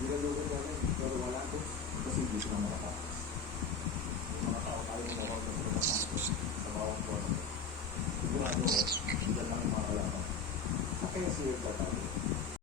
Nilalugod namin, pero wala ko kasi hindi sila makapasok.